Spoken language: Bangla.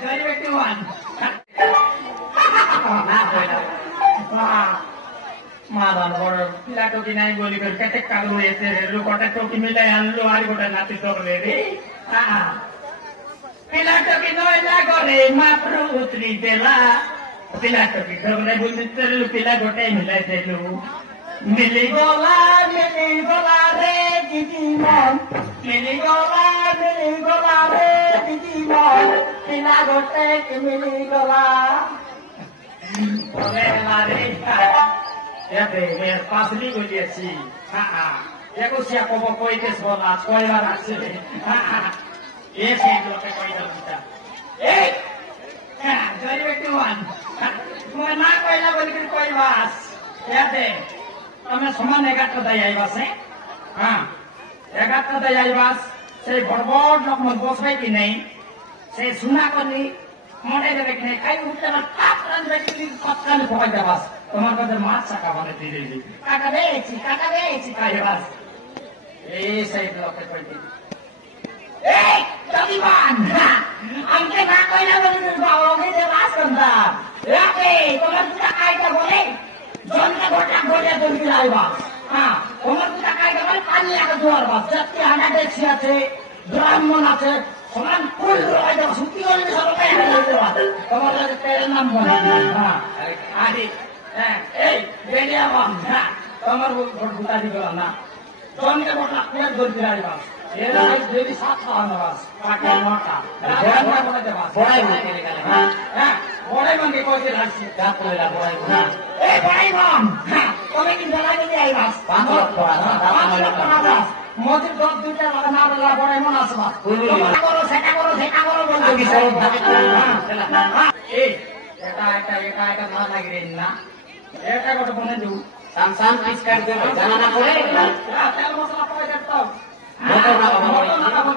Join back to one. Madan bor pila to kinai goli kar kate kalu ese lu kota to kimila anlu ari kota nati to re pila to kinoi la gore ma pru utri dela pila to kinoi bulni terlu pila gote milai delu mili gola re digimon mili gola re digimon pila gote mili gola ore la re ya be me pasli go diasi ya ko sia ko ko ite sola skola rase ye se lo ke koi dal kita join back to one mo na koi la bol ke koi bas ya be tame saman 11 dai aibas एगारटा दे आइबास से बड़बड़ लोक मन बसबाय कि नहीं से सुना कनी मडे देबे कि नहीं खाइ उठते ना पाप रन बेकली पक्काले पकाइ देबास তোমার কাছে মাছ চাকা মানে দিলে কাকা বেছি খাইবাস এই সাইড লোকে কইতি এই তবিমান আমকে না কইলা বলি বাবা কে বাস করতা রাতে তোমার পুরা কাইটা বলে জনকে গোটা গোটা দড়ি লাইবাস তোমার পুরা কাইটা বলে পানি আগে জোয়ার বাস যাতে আনা দেখছি আছে ব্রাহ্মণ আছে সমান ফুল রয় দাও সুতি হলে সব পায় না দেবা তোমার তেল নাম বলে আরে এই বেরিয়া বাম তোমার ভোটা দিল না জনকে ভোটা করে দড়ি লাইবাস এরা যদি সাত খাওয়ানো বাস পাকা নটা বড় বড় দেবাস বড়াই মনে গেলে বড়াই মনে কইতে রাখছি যা কইলা বড়াই না এই বড়াই মাম তুমি কি বড়াই দিতে আইবাস 5 লক্ষ টাকা মজুর দর দুইটা লাগা না বলা বড়াই মন আসবা করো সেটা করো বন্ধু কি সব ভাবে এই এটা না লাগি না এটা কত বনে দেউ সামসাম পিস কাট দে জানা না পড়ে তেল মশলা পড়ে দেখতো মোটর না বাবা